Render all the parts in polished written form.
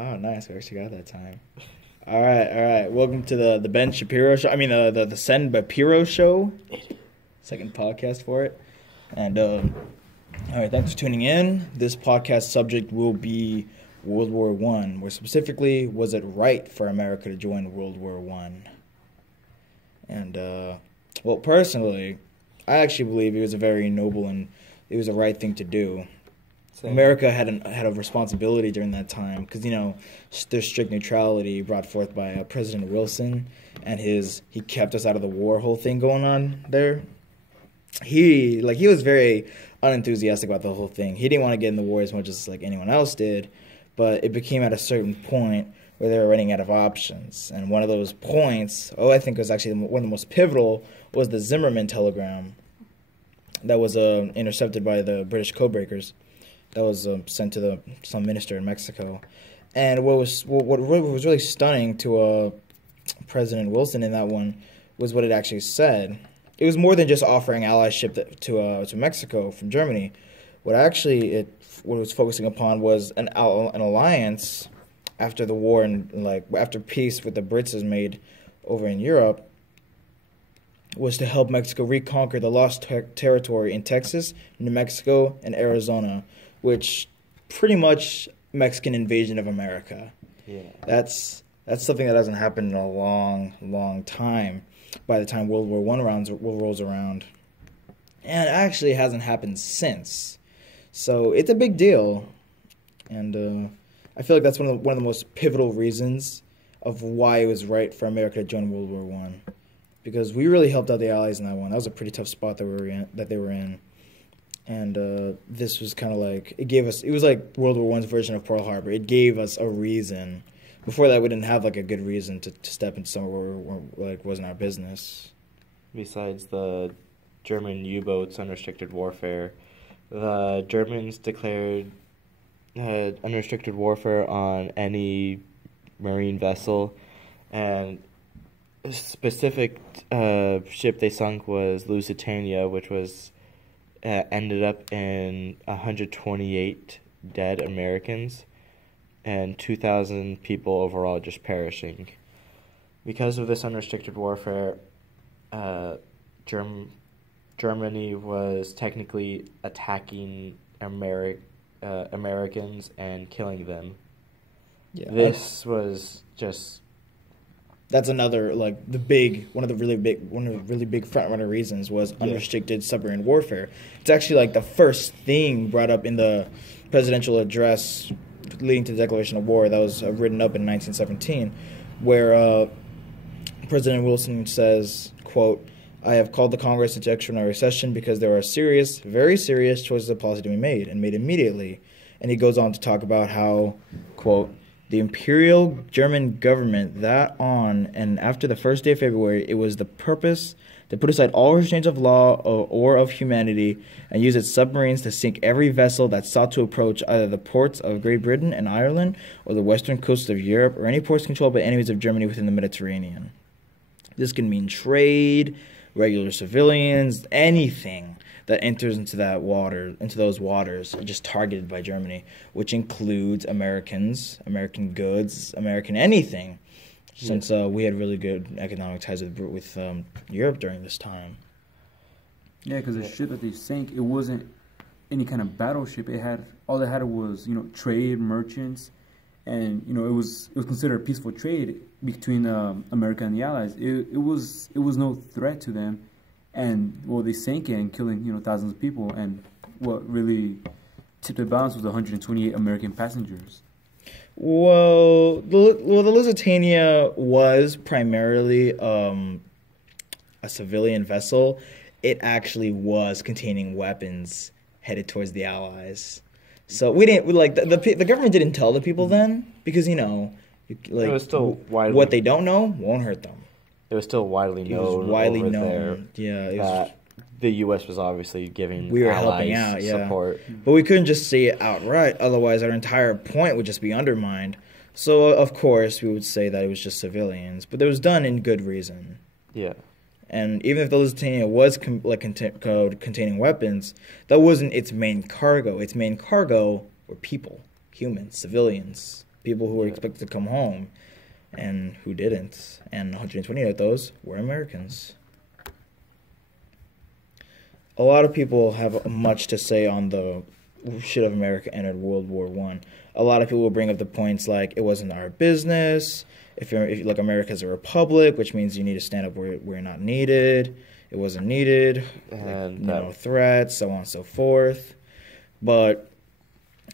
Oh, nice. We actually got that time. All right, all right. Welcome to the Ben Shapiro show. I mean, the Sen Bhapiro show. Second podcast for it. And, all right, thanks for tuning in. This podcast subject will be World War One. More specifically, was it right for America to join World War One? And, well, personally, I actually believe it was a very noble and it was the right thing to do. Same. America had a responsibility during that time because, you know, their strict neutrality brought forth by President Wilson and he kept us out of the war whole thing going on there. He was very unenthusiastic about the whole thing. He didn't want to get in the war as much as like anyone else did, but it became at a certain point where they were running out of options. And one of those points, I think was actually one of the most pivotal, was the Zimmerman telegram that was intercepted by the British codebreakers. That was sent to some minister in Mexico. And what was really stunning to President Wilson in that one was what it actually said. It was more than just offering allyship to Mexico from Germany. What it was focusing upon was an alliance after the war and after peace with the Brits is made over in Europe, was to help Mexico reconquer the lost territory in Texas, New Mexico, and Arizona, which pretty much Mexican invasion of America. Yeah. That's something that hasn't happened in a long, long time by the time World War I rolls around. And it actually hasn't happened since. So it's a big deal. And I feel like that's one of the most pivotal reasons of why it was right for America to join World War I. Because we really helped out the Allies in that one. That was a pretty tough spot that they were in. And this was kind of like, it was like World War I's version of Pearl Harbor. It gave us a reason. Before that, we didn't have like a good reason to step into somewhere where wasn't our business. Besides the German U-boats, unrestricted warfare, the Germans declared unrestricted warfare on any marine vessel, and a specific ship they sunk was Lusitania, which was ended up in 128 dead Americans and 2,000 people overall just perishing. Because of this unrestricted warfare, Germany was technically attacking Americans and killing them. Yeah, this was just... That's another one of the really big front runner reasons was unrestricted submarine warfare. It's actually like the first thing brought up in the presidential address leading to the declaration of war that was written up in 1917, where President Wilson says, quote, "I have called the Congress into extraordinary session because there are serious, very serious choices of policy to be made, and made immediately." And he goes on to talk about how, quote, "The Imperial German government that on and after the first day of February, it was the purpose to put aside all restraints of law or of humanity and use its submarines to sink every vessel that sought to approach either the ports of Great Britain and Ireland or the western coasts of Europe or any ports controlled by enemies of Germany within the Mediterranean." This can mean trade, regular civilians, anything that enters into those waters, are just targeted by Germany, which includes Americans, American goods, American anything, since we had really good economic ties with Europe during this time. Yeah, because the ship that they sank, it wasn't any kind of battleship. All it had was trade, merchants, and it was considered a peaceful trade between America and the Allies. It was no threat to them. And they sank it and killing thousands of people. And what really tipped the balance was 128 American passengers. Well, the Lusitania was primarily a civilian vessel. It actually was containing weapons headed towards the Allies. So the government didn't tell the people then because it was still what they don't know won't hurt them. It was still widely known that the U.S. was obviously giving helping out, support. But we couldn't just say it outright, otherwise our entire point would just be undermined. So, of course, we would say that it was just civilians, but it was done in good reason. Yeah. And even if the Lusitania was containing weapons, that wasn't its main cargo. Its main cargo were people, humans, civilians. people who were expected to come home and who didn't. And 128 of those were Americans. A lot of people have much to say on the should have America entered World War I. A lot of people will bring up the points like it wasn't our business. If like America's a republic, which means you need to stand up where you're not needed. It wasn't needed. And no threats, so on and so forth. But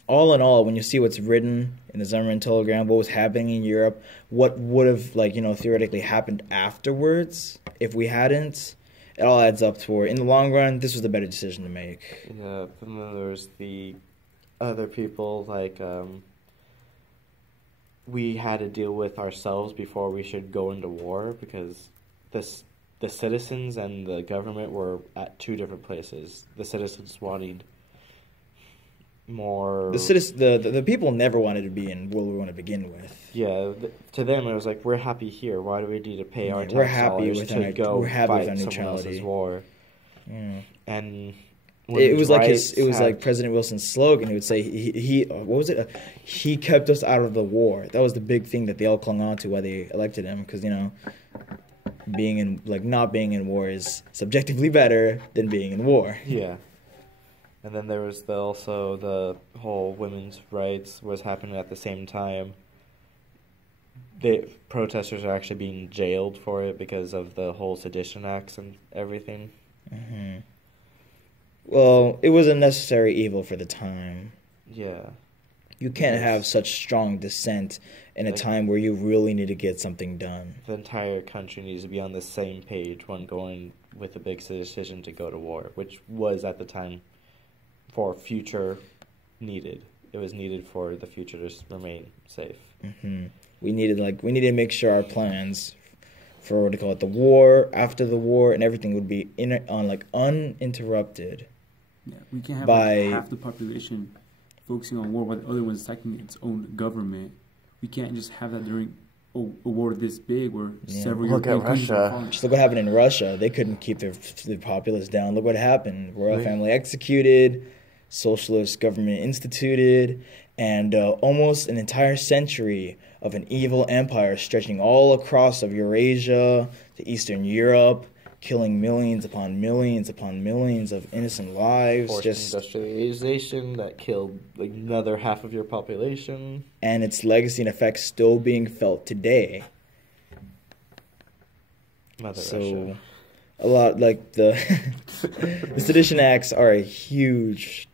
all in all, when you see what's written in the Zimmerman telegram, what was happening in Europe, what would have theoretically happened afterwards if we hadn't, it all adds up to where in the long run, this was the better decision to make. Yeah, and then there's the other people we had to deal with ourselves before we should go into war because the citizens and the government were at two different places. The citizens wanting more. The people never wanted to be in World War I to begin with. Yeah, to them it was like, we're happy here. Why do we need to pay our tax dollars to go fight someone else's war? Yeah. And it was like President Wilson's slogan. He would say he what was it? He kept us out of the war. That was the big thing that they all clung on to why they elected him, because being in not being in war is subjectively better than being in war. Yeah. And then there was also the whole women's rights was happening at the same time. The protesters are actually being jailed for it because of the whole sedition acts and everything. Mm-hmm. Well, it was a necessary evil for the time. Yeah. You can't have such strong dissent in a time where you really need to get something done. The entire country needs to be on the same page when going with a big decision to go to war, which was at the time for future needed. It was needed for the future to remain safe. Mm-hmm. We needed to make sure our plans for the war, after the war, and everything would be uninterrupted. Yeah, we can't have half the population focusing on war while the other one's attacking its own government. We can't just have that during a war this big where several European countries are falling. Just look what happened in Russia. They couldn't keep their populace down. Look what happened. Royal family executed, socialist government instituted, and almost an entire century of an evil empire stretching all across of Eurasia to Eastern Europe, killing millions upon millions upon millions of innocent lives. Forced industrialization that killed another half of your population. And its legacy and effects still being felt today. Russia. A lot the sedition acts are a huge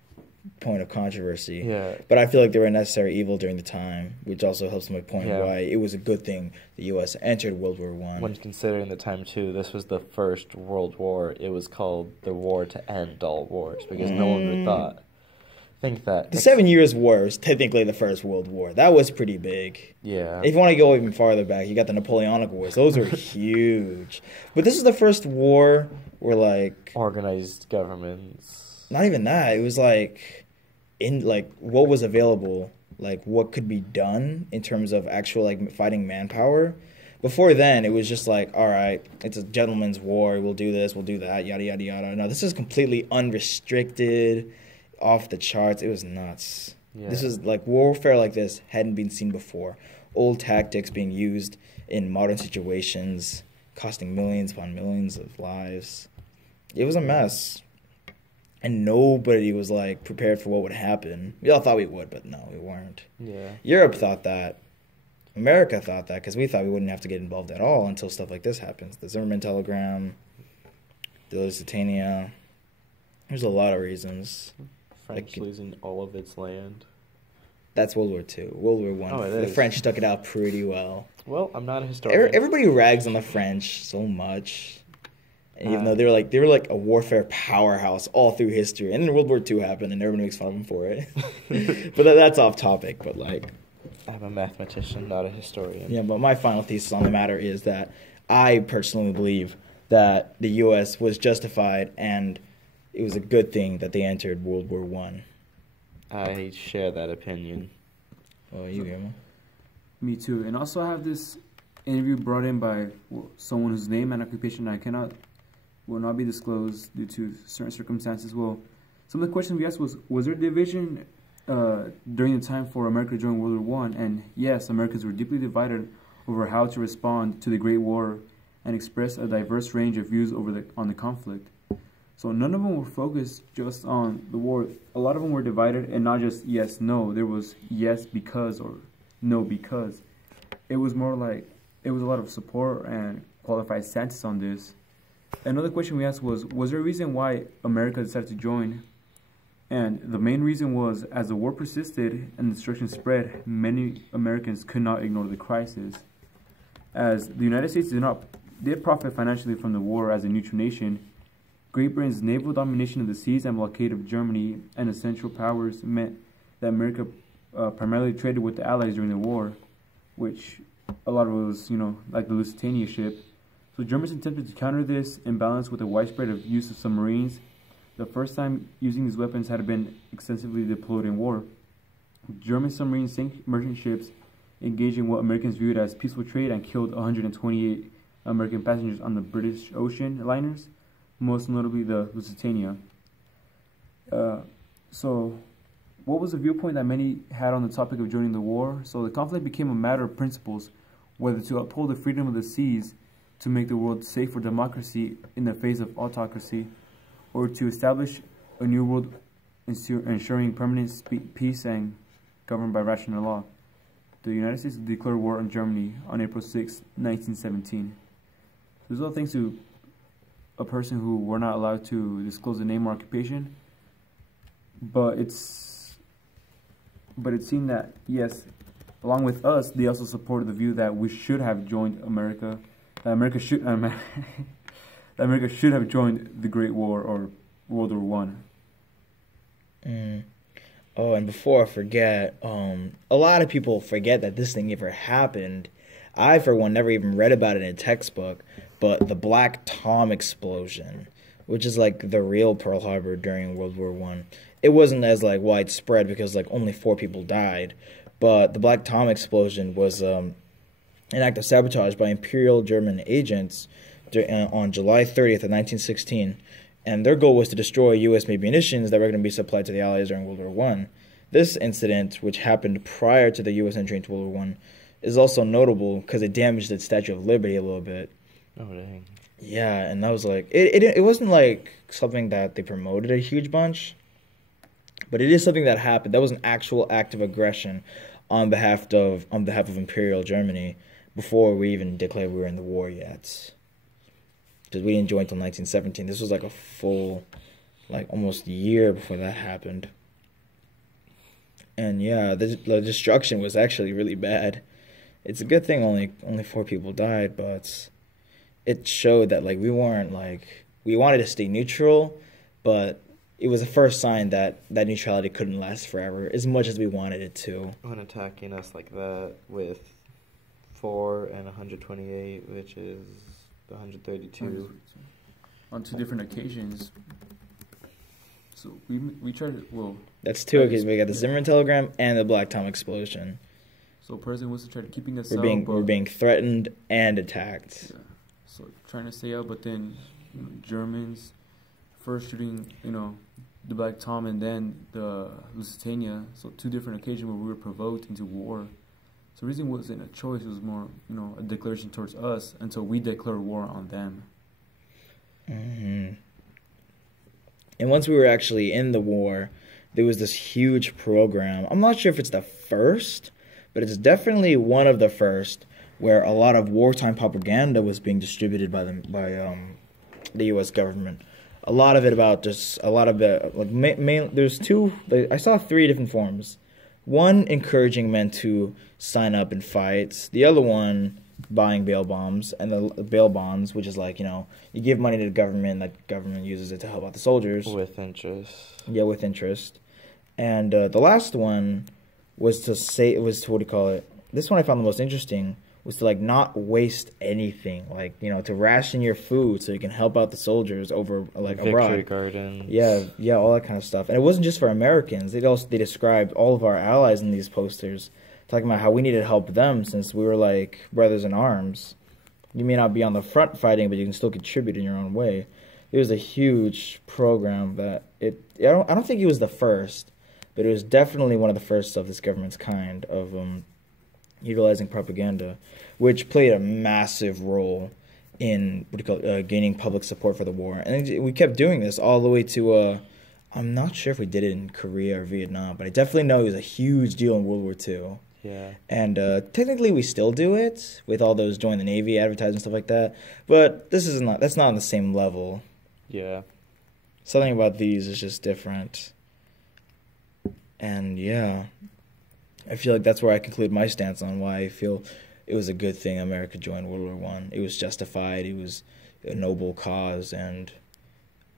point of controversy. Yeah. But I feel like they were a necessary evil during the time, which also helps my point why it was a good thing the U.S. entered World War I. When considering the time, too, this was the first World War. It was called the war to end all wars, because no one would think that. The 7 Years' War was technically the first World War. That was pretty big. Yeah. If you want to go even farther back, you got the Napoleonic Wars. Those were huge. But this is the first war where, organized governments. Not even that. It was what was available, what could be done in terms of actual fighting manpower. Before then, it was just all right, it's a gentleman's war. We'll do this, we'll do that, yada yada yada. No, this is completely unrestricted, off the charts. It was nuts. Yeah. This is warfare like this hadn't been seen before. Old tactics being used in modern situations, costing millions upon millions of lives. It was a mess. And nobody was prepared for what would happen. We all thought we would, but no, we weren't. Yeah. Europe thought that. America thought that, because we thought we wouldn't have to get involved at all until stuff like this happens. The Zimmerman telegram, the Lusitania. There's a lot of reasons. French losing all of its land. That's World War II. World War I. Oh, the French stuck it out pretty well. Well, I'm not a historian. Everybody rags on the French so much. And even though they were a warfare powerhouse all through history, and then World War II happened, and everybody makes fun of them for it. But that's off topic. But I'm a mathematician, not a historian. Yeah, but my final thesis on the matter is that I personally believe that the U.S. was justified, and it was a good thing that they entered World War I. I share that opinion. Oh, you hear me? Me too. And also I have this interview brought in by someone whose name and occupation will not be disclosed due to certain circumstances. Well, some of the questions we asked was there division during the time for America to join World War One, and yes, Americans were deeply divided over how to respond to the Great War, and expressed a diverse range of views on the conflict. So none of them were focused just on the war. A lot of them were divided, and not just yes, no. There was yes because or no because. It was more like it was a lot of support and qualified stances on this. Another question we asked was there a reason why America decided to join? And the main reason was, as the war persisted and destruction spread, many Americans could not ignore the crisis. As the United States did profit financially from the war as a neutral nation, Great Britain's naval domination of the seas and blockade of Germany and the Central Powers meant that America primarily traded with the Allies during the war, which a lot of it was, like the Lusitania ship. So Germans attempted to counter this imbalance with a widespread use of submarines. The first time using these weapons had been extensively deployed in war. German submarines sank merchant ships, engaged in what Americans viewed as peaceful trade, and killed 128 American passengers on the British Ocean liners, most notably the Lusitania. So what was the viewpoint that many had on the topic of joining the war? So the conflict became a matter of principles, whether to uphold the freedom of the seas, to make the world safe for democracy in the face of autocracy, or to establish a new world ensuring permanent peace and governed by rational law. The United States declared war on Germany on April 6, 1917. This is all thanks to a person who were not allowed to disclose the name or occupation, but it seemed that, yes, along with us, they also supported the view that we should have joined America, that America should have joined the Great War or World War One. Oh, and before I forget, a lot of people forget that this thing ever happened. I, for one, never even read about it in a textbook, but the Black Tom explosion, which is like the real Pearl Harbor during World War One. It wasn't as like widespread because like only 4 people died, but the Black Tom explosion was an act of sabotage by Imperial German agents on July 30th of 1916, and their goal was to destroy U.S.-made munitions that were going to be supplied to the Allies during World War One. This incident, which happened prior to the U.S. entry into World War One, is also notable because it damaged the Statue of Liberty a little bit. Oh, dang. Yeah, and that was like it wasn't like something that they promoted a huge bunch, but it is something that happened. That was an actual act of aggression on behalf of Imperial Germany before we even declared we were in the war yet. Because we didn't join until 1917. This was like a full, like almost year before that happened. And yeah, the destruction was actually really bad. It's a good thing only 4 people died, but it showed that like we wanted to stay neutral, but it was the first sign that neutrality couldn't last forever as much as we wanted it to. When attacking us like that with 4 and 128, which is 132. On 2 different occasions. So we tried to, well... That's 2 occasions. We got the Zimmerman telegram and the Black Tom explosion. So President Wilson tried to keeping us out. We're being threatened and attacked. Yeah. So trying to stay out, but then Germans first shooting, the Black Tom and then the Lusitania. So 2 different occasions where we were provoked into war. So the reason wasn't a choice; it was more, a declaration towards us until we declared war on them. Mm-hmm. And once we were actually in the war, there was this huge program. I'm not sure if it's the first, but it's definitely one of the first where a lot of wartime propaganda was being distributed by the U.S. government. A lot of it there's 2. I saw 3 different forms. One encouraging men to sign up and fight. The other one buying bail bonds, and the bail bonds, which is like you give money to the government, that government uses it to help out the soldiers with interest. Yeah, with interest. And the last one was to this one I found the most interesting, was to not waste anything, to ration your food so you can help out the soldiers over abroad. Victory gardens. Yeah, all that kind of stuff. And it wasn't just for Americans. They described all of our allies in these posters, talking about how we needed to help them since we were like brothers in arms. You may not be on the front fighting, but you can still contribute in your own way. It was a huge program that I don't think it was the first, but it was definitely one of the first of this government's kind of utilizing propaganda, which played a massive role in gaining public support for the war. And we kept doing this all the way to, I'm not sure if we did it in Korea or Vietnam, but I definitely know it was a huge deal in World War II. Yeah. And technically we still do it with all those join the Navy advertising stuff like that, but that's not on the same level. Yeah. Something about these is just different. And yeah, I feel like that's where I conclude my stance on why I feel it was a good thing America joined World War I. It was justified. It was a noble cause, and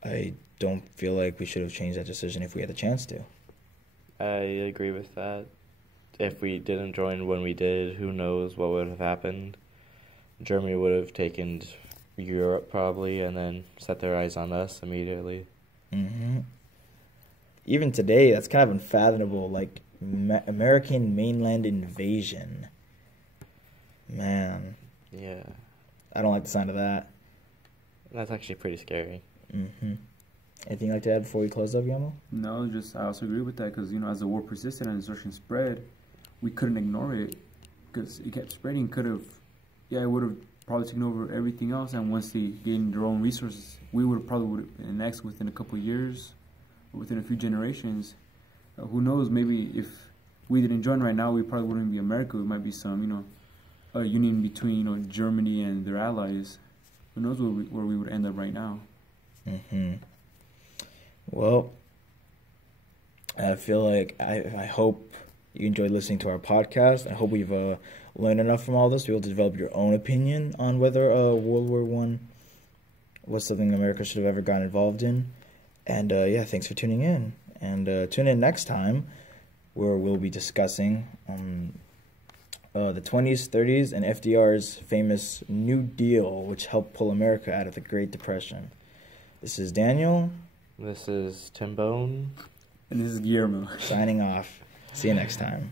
I don't feel like we should have changed that decision if we had the chance to. I agree with that. If we didn't join when we did, who knows what would have happened. Germany would have taken Europe probably and then set their eyes on us immediately. Mm-hmm. Even today, that's kind of unfathomable, like American mainland invasion. Man. Yeah. I don't like the sound of that. That's actually pretty scary. Mm-hmm. Anything you'd like to add before we close up, Yamo? No, just I also agree with that because, as the war persisted and the destruction spread, we couldn't ignore it because it kept spreading. It would have probably taken over everything else, and once they gained their own resources, we would have annexed within a couple of years, or within a few generations. Who knows? Maybe if we didn't join right now, we probably wouldn't be America. It might be some, a union between Germany and their allies. Who knows where we would end up right now? Mm-hmm. Well, I feel like I hope you enjoyed listening to our podcast. I hope we've learned enough from all this to be able to develop your own opinion on whether World War I was something America should have ever gotten involved in. And thanks for tuning in. And tune in next time where we'll be discussing the 20s, 30s, and FDR's famous New Deal, which helped pull America out of the Great Depression. This is Daniel. This is Timbone. And this is Guillermo. Signing off. See you next time.